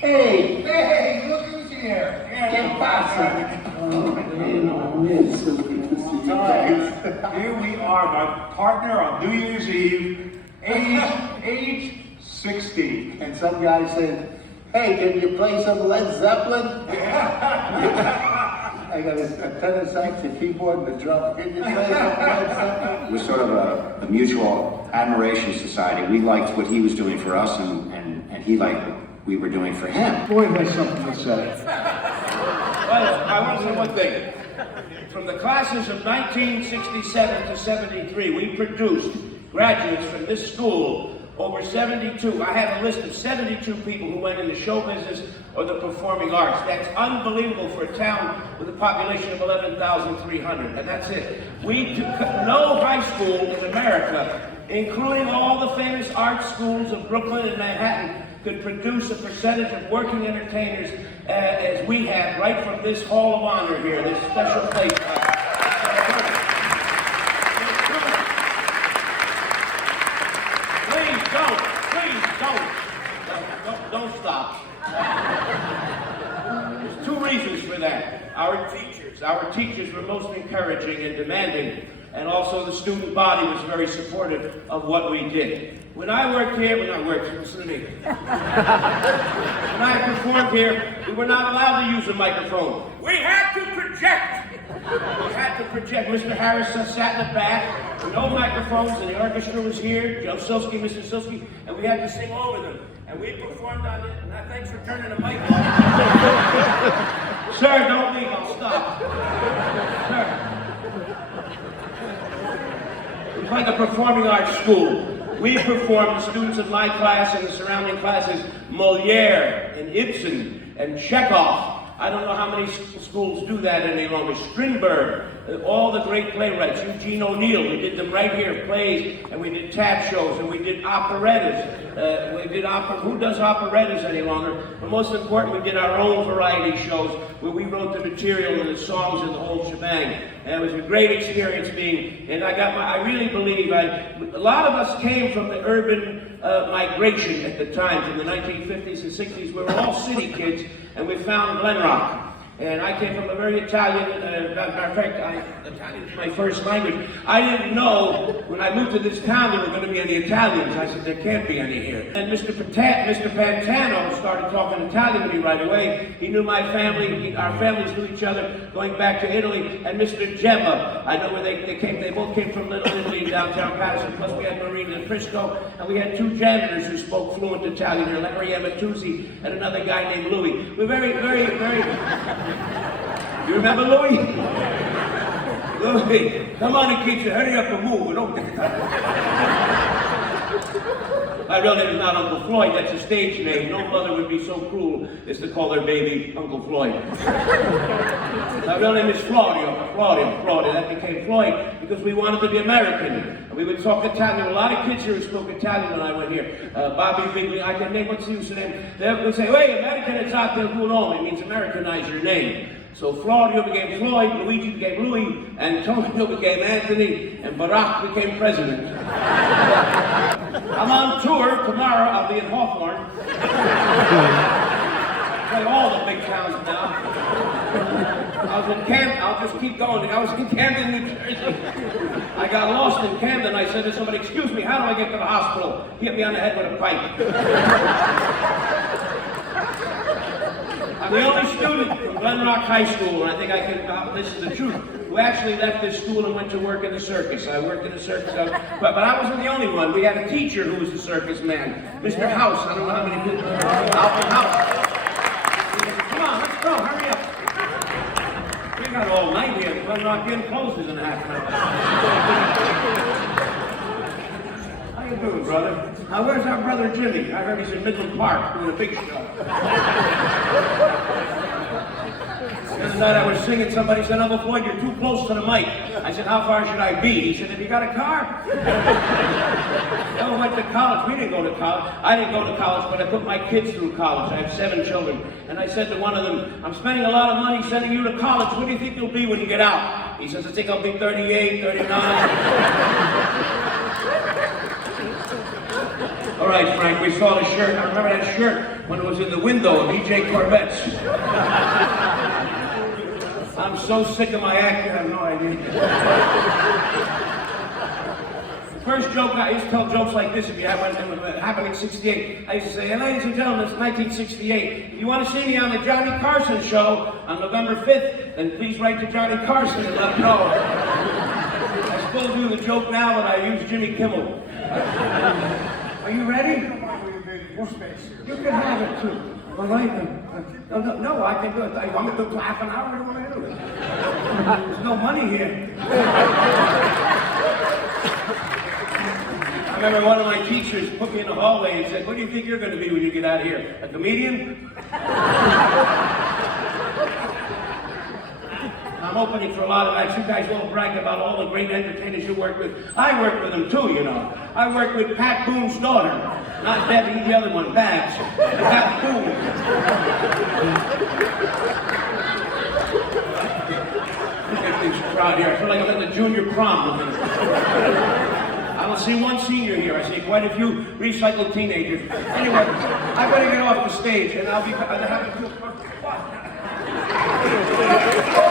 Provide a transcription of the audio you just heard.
Hey, look who's here. ¿Qué pasa? Here we are, my partner on New Year's Eve, age 60. And some guy said, hey, can you play some Led Zeppelin? I got a tenor sax, a keyboard, and a drum. Can you play some Led Zeppelin? We're sort of a mutual admiration society. We liked what he was doing for us, and he liked what we were doing for him. Floyd has something to say. Well, I want to say one thing. From the classes of 1967 to 73, we produced graduates from this school over 72. I have a list of 72 people who went into show business or the performing arts. That's unbelievable for a town with a population of 11,300, and that's it. No high school in America, including all the famous art schools of Brooklyn and Manhattan, could produce a percentage of working entertainers as we have right from this Hall of Honor here, this special place. Don't stop. There's two reasons for that. Our teachers were most encouraging and demanding, and also the student body was very supportive of what we did. When I listen to me. When I performed here, we were not allowed to use a microphone. We had to project. Mr. Harris sat in the back with no microphones, and the orchestra was here, Joe Sielski, Mr. Sielski, and we had to sing over them. And we performed on it, and thanks for turning the mic on. Sir, don't leave, I'll stop. Sir. It's like a performing arts school. We performed, the students of my class and the surrounding classes, Moliere and Ibsen and Chekhov. I don't know how many schools do that any longer. Strindberg, all the great playwrights, Eugene O'Neill, we did them right here, plays, and we did tap shows, and we did operettas. Who does operettas any longer? But most important, we did our own variety shows where we wrote the material and the songs and the whole shebang. And it was a great experience and I really believe, a lot of us came from the urban migration at the time, from the 1950s and 60s. We were all city kids, and we found Glen Rock. And I came from a very Italian, matter of fact, Italian is my first language. I didn't know, when I moved to this town, there were going to be any Italians. I said, there can't be any here. And Mr. Pantano started talking Italian to me right away. He knew my family, our families knew each other, going back to Italy. And Mr. Gemma, I know where they came, they both came from Little Italy in downtown Patterson. Plus we had Marina Prisco, and we had two janitors who spoke fluent Italian here, Larry Amatuzzi and another guy named Louis. We're very, very, very... You remember Louis? Louis, come on, Nikita, hurry up and move. Don't get My real name is not Uncle Floyd, that's a stage name. No mother would be so cruel as to call their baby Uncle Floyd. My real name is Floyd. That became Floyd because we wanted to be American. And we would talk Italian. There were a lot of kids here who spoke Italian when I went here. Bobby Bigley, I can name what's the use of them. They would say, hey, Americanizzato il tuo nome. It means Americanize your name. So Claudio became Floyd, Luigi became Louis, Antonio became Anthony, and Barack became president. I'm on tour tomorrow. I'll be in Hawthorne. Play all the big towns now. I'll just keep going. I was in Camden, New Jersey. I got lost in Camden. I said to somebody, excuse me, how do I get to the hospital? He hit me on the head with a pipe. I'm the only student from Glen Rock High School, and I think I can, this is the truth, who actually left this school and went to work in the circus. I worked in the circus, but I wasn't the only one. We had a teacher who was the circus man, Mr. House. I don't know how many people. Alvin House. Come on, let's go, hurry up. We got all night here. Glen Rock Inn closes in a half an hour. How you doing, brother? Now, where's our brother Jimmy? I heard he's in Midland Park doing a big show. The other night I was singing, somebody said, Uncle Floyd, you're too close to the mic. I said, how far should I be? He said, have you got a car? I went to college. We didn't go to college. I didn't go to college, but I put my kids through college. I have 7 children. And I said to one of them, I'm spending a lot of money sending you to college. What do you think you'll be when you get out? He says, I think I'll be 38, 39. All right, Frank, we saw the shirt. I remember that shirt. when it was in the window of EJ Corvettes. I'm so sick of my act, you have no idea. First joke, I used to tell jokes like this if you have one that happened in '68. I used to say, ladies and gentlemen, it's 1968. If you want to see me on the Johnny Carson show on November 5th, then please write to Johnny Carson and let him know. I still do the joke now, but I use Jimmy Kimmel. Are you ready? You can have it too. All right. No, I can do it. You want me to do it for half an hour? What do you want me to do? There's no money here. I remember one of my teachers put me in the hallway and said, what do you think you're going to be when you get out of here? A comedian? I'm opening for a lot of acts. You guys won't brag about all the great entertainers you work with. I work with them too, you know. I work with Pat Boone's daughter. Not Debbie, the other one, Babs. Pat Boone. Look at this crowd here. I feel like I'm at the junior prom. I don't see one senior here. I see quite a few recycled teenagers. Anyway, I better get off the stage and I'll have to do